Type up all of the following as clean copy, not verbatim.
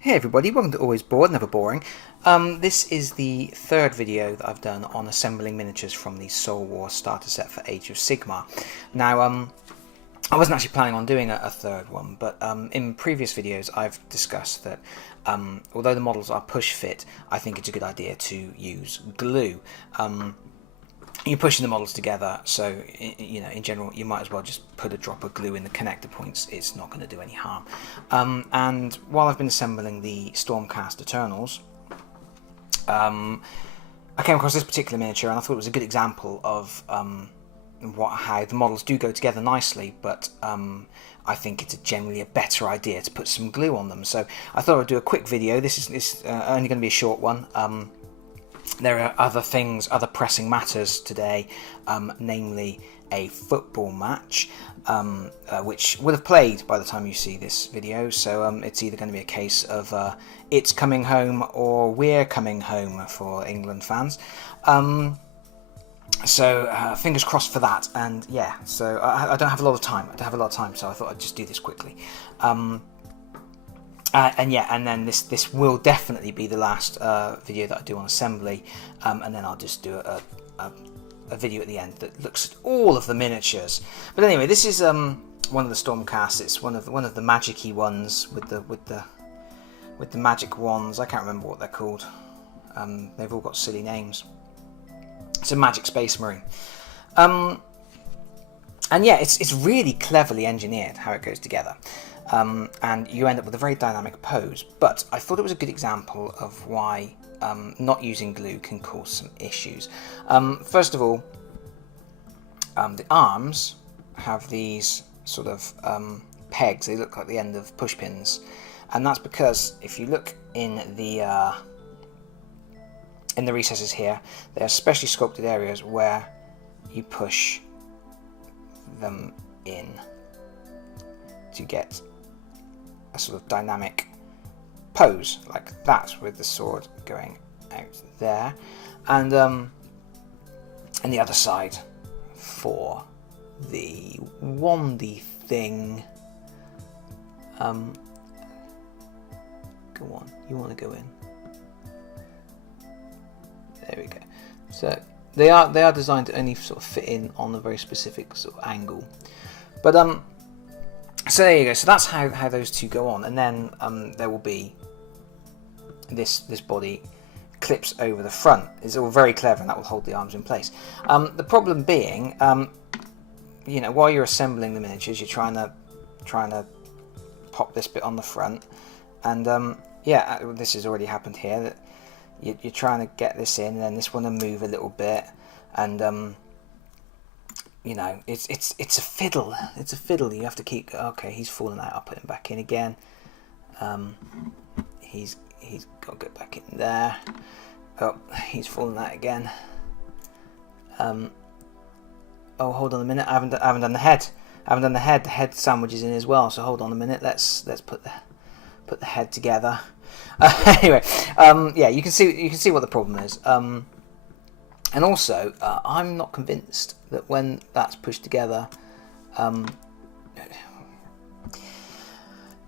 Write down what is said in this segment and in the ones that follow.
Hey everybody, welcome to Always Bored, Never Boring. This is the third video that I've done on assembling miniatures from the Soul War starter set for Age of Sigmar. Now, I wasn't actually planning on doing a third one, but in previous videos I've discussed that although the models are push fit, I think it's a good idea to use glue. You're pushing the models together, so in general you might as well just put a drop of glue in the connector points. It's not going to do any harm. And while I've been assembling the Stormcast Eternals, I came across this particular miniature and I thought it was a good example of how the models do go together nicely, but I think it's generally a better idea to put some glue on them. So I thought I'd do a quick video. This is only going to be a short one. There are other pressing matters today, namely a football match, which would have played by the time you see this video, so it's either going to be a case of it's coming home or we're coming home for England fans. So fingers crossed for that, and yeah, so I don't have a lot of time. So I thought I'd just do this quickly. And then this will definitely be the last video that I do on assembly, and then I'll just do a video at the end that looks at all of the miniatures. But anyway, this is one of the Stormcasts. It's one of the magic-y ones with the magic wands. I can't remember what they're called. They've all got silly names. It's a magic space marine. And yeah, it's really cleverly engineered how it goes together. And you end up with a very dynamic pose, but I thought it was a good example of why not using glue can cause some issues. First of all, the arms have these sort of pegs. They look like the end of push pins, and that's because if you look in the recesses here, there are specially sculpted areas where you push them in to get a sort of dynamic pose like that, with the sword going out there, and the other side for the wandy thing. Go on, you want to go in? There we go. So they are designed to only sort of fit in on a very specific sort of angle, but so there you go. So that's how those two go on, and then there will be this body clips over the front. It's all very clever, and that will hold the arms in place. The problem being, while you're assembling the miniatures, you're trying to pop this bit on the front, and yeah, this has already happened here. That you're trying to get this in, and then this one will move a little bit, and it's a fiddle. It's a fiddle. You have to keep. Okay, he's fallen out. I'll put him back in again. He's got to get back in there. Oh, he's fallen out again. Oh, hold on a minute. I haven't done the head. The head sandwich is in as well. So hold on a minute. Let's put the head together. Anyway, yeah, you can see what the problem is. And also, I'm not convinced that when that's pushed together,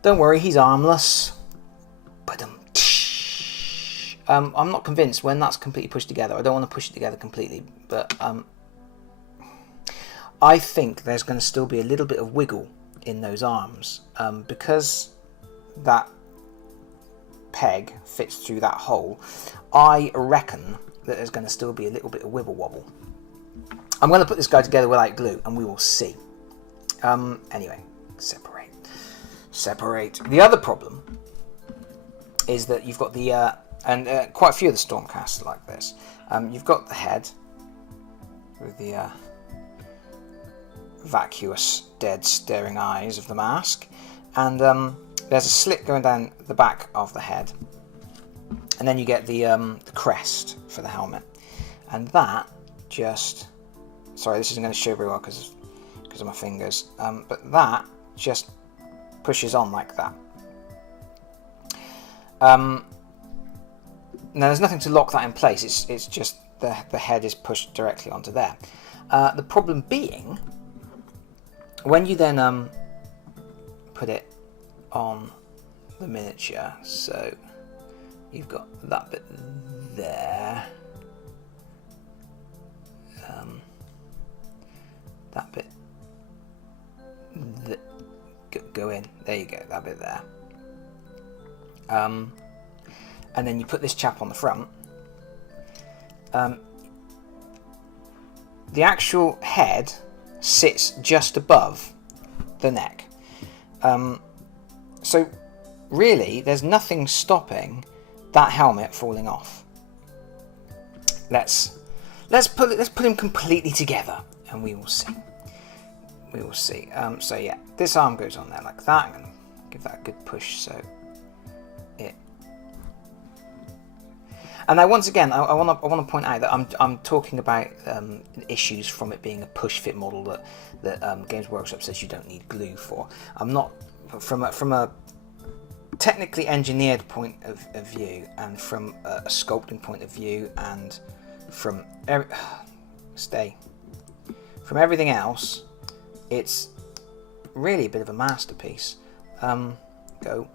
don't worry, he's armless. But I'm not convinced when that's completely pushed together. I don't want to push it together completely, but I think there's going to still be a little bit of wiggle in those arms, because that peg fits through that hole. I reckon that there's going to still be a little bit of wibble wobble. I'm going to put this guy together without glue, and we will see. Anyway, separate. The other problem is that you've got the and quite a few of the Stormcasts like this. You've got the head with the vacuous, dead, staring eyes of the mask, and there's a slit going down the back of the head, and then you get the crest for the helmet, and that just, sorry, this isn't going to show very well because of my fingers, but that just pushes on like that. Now there's nothing to lock that in place. It's just the head is pushed directly onto there. The problem being, when you then put it on the miniature. So you've got that bit there, that bit go in. There you go, that bit there. And then you put this chap on the front. The actual head sits just above the neck. So really, there's nothing stopping that helmet falling off. Let's put him completely together, and we will see. We will see. So yeah, this arm goes on there like that. I'm gonna give that a good push. So it. And now, once again, I want to point out that I'm talking about issues from it being a push fit model that Games Workshop says you don't need glue for. I'm not from a technically engineered point of view, and from a sculpting point of view, and from from everything else, it's really a bit of a masterpiece. Go,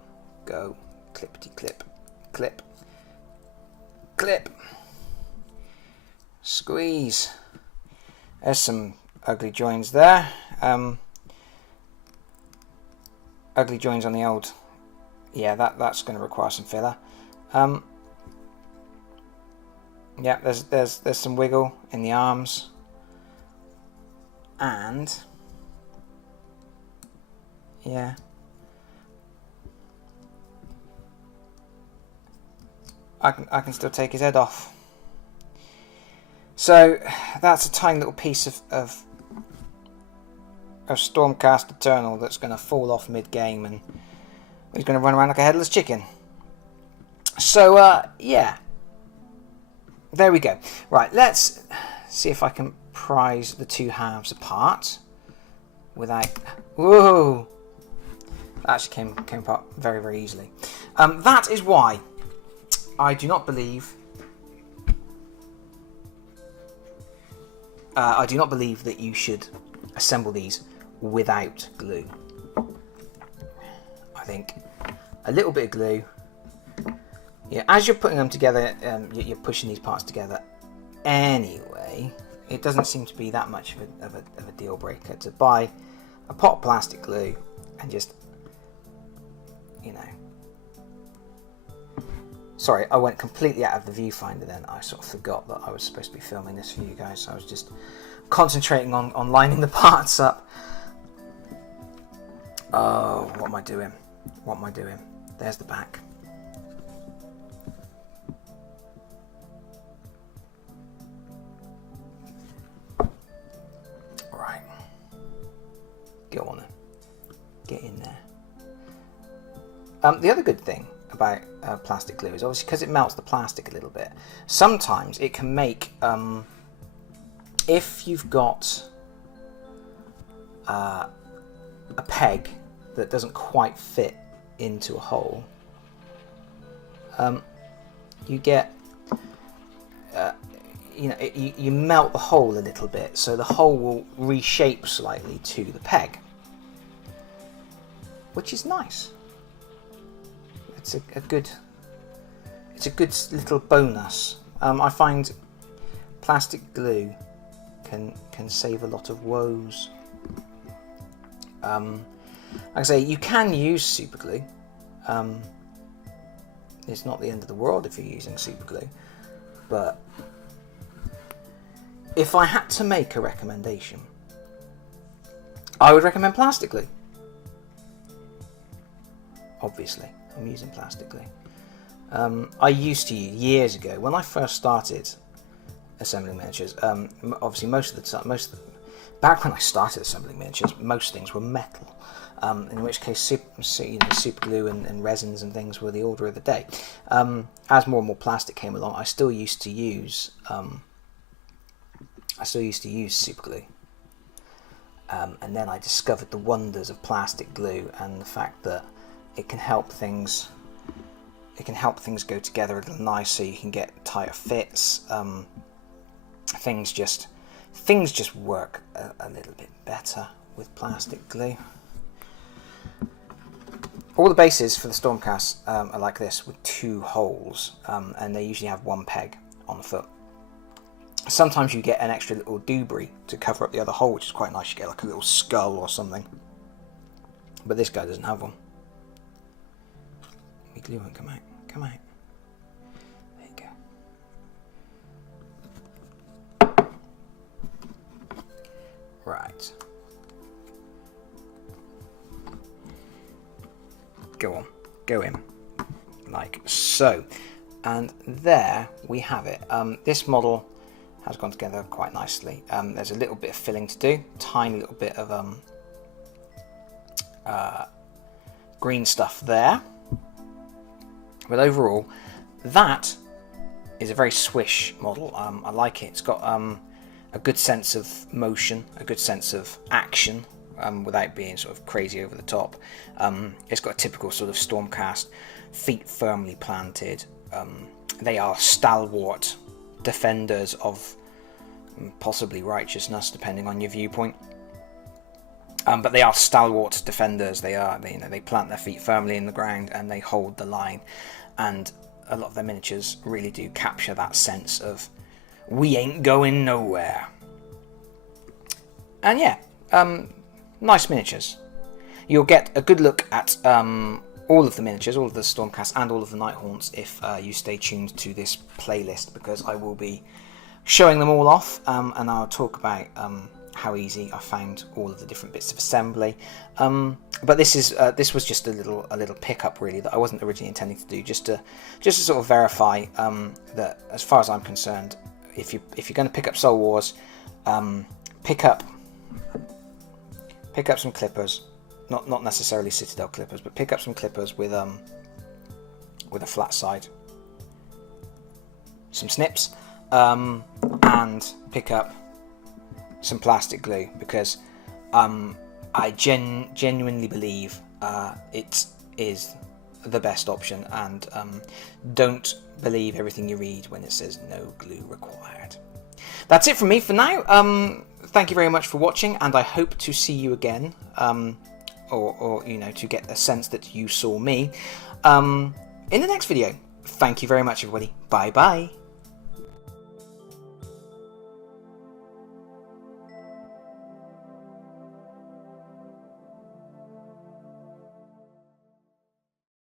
clippity clip, clip. Clip, squeeze. There's some ugly joins there. Ugly joins on the old. Yeah, that's going to require some filler. Yeah, there's some wiggle in the arms, and yeah. I can still take his head off. So that's a tiny little piece of Stormcast Eternal that's going to fall off mid-game, and he's going to run around like a headless chicken. So yeah, there we go. Right, let's see if I can prise the two halves apart without. Whoa! That actually came apart very, very easily. That is why I do not believe that you should assemble these without glue. I think a little bit of glue. Yeah, as you're putting them together, you're pushing these parts together. Anyway, it doesn't seem to be that much of a deal breaker to buy a pot of plastic glue and just, you know. Sorry, I went completely out of the viewfinder then. I sort of forgot that I was supposed to be filming this for you guys. So I was just concentrating on lining the parts up. Oh, what am I doing? What am I doing? There's the back. Right. Go on then. Get in there. The other good thing about plastic glue is obviously because it melts the plastic a little bit. Sometimes it can make, if you've got a peg that doesn't quite fit into a hole, you get, you melt the hole a little bit, so the hole will reshape slightly to the peg, which is nice. It's a good little bonus. I find plastic glue can save a lot of woes. Like I say, you can use super glue. It's not the end of the world if you're using super glue, but if I had to make a recommendation, I would recommend plastic glue. Obviously, I'm using plastic glue. I used to use, years ago, when I first started assembling miniatures, obviously back when I started assembling miniatures, most things were metal, in which case super glue and resins and things were the order of the day. As more and more plastic came along, I still used to use super glue. And then I discovered the wonders of plastic glue and the fact that it can help things go together a little nicer. You can get tighter fits. Things just work a little bit better with plastic glue. all the bases for the Stormcast are like this, with 2 holes, and they usually have 1 peg on the foot. Sometimes you get an extra little doobry to cover up the other hole, which is quite nice. You get like a little skull or something. But this guy doesn't have one. The glue won't come out. Come out. There you go. Right. Go on. Go in. Like so. And there we have it. This model has gone together quite nicely. There's a little bit of filling to do. Tiny little bit of green stuff there. But overall, that is a very swish model. I like it. It's got a good sense of motion, a good sense of action, without being sort of crazy over the top. It's got a typical sort of Stormcast, feet firmly planted. They are stalwart defenders of possibly righteousness, depending on your viewpoint. But they are stalwart defenders. They plant their feet firmly in the ground and they hold the line. And a lot of their miniatures really do capture that sense of we ain't going nowhere. And yeah, nice miniatures. You'll get a good look at all of the miniatures, all of the Stormcast and all of the Nighthaunts if you stay tuned to this playlist, because I will be showing them all off, and I'll talk about how easy I found all of the different bits of assembly. But this was just a little pickup really that I wasn't originally intending to do, just to sort of verify that as far as I'm concerned, if you're going to pick up Soul Wars, pick up some clippers, not necessarily Citadel clippers, but pick up some clippers with a flat side, some snips, and pick up some plastic glue, because I genuinely believe it is the best option, and don't believe everything you read when it says no glue required. That's it from me for now. Thank you very much for watching, and I hope to see you again, or to get a sense that you saw me in the next video. Thank you very much, everybody. Bye bye.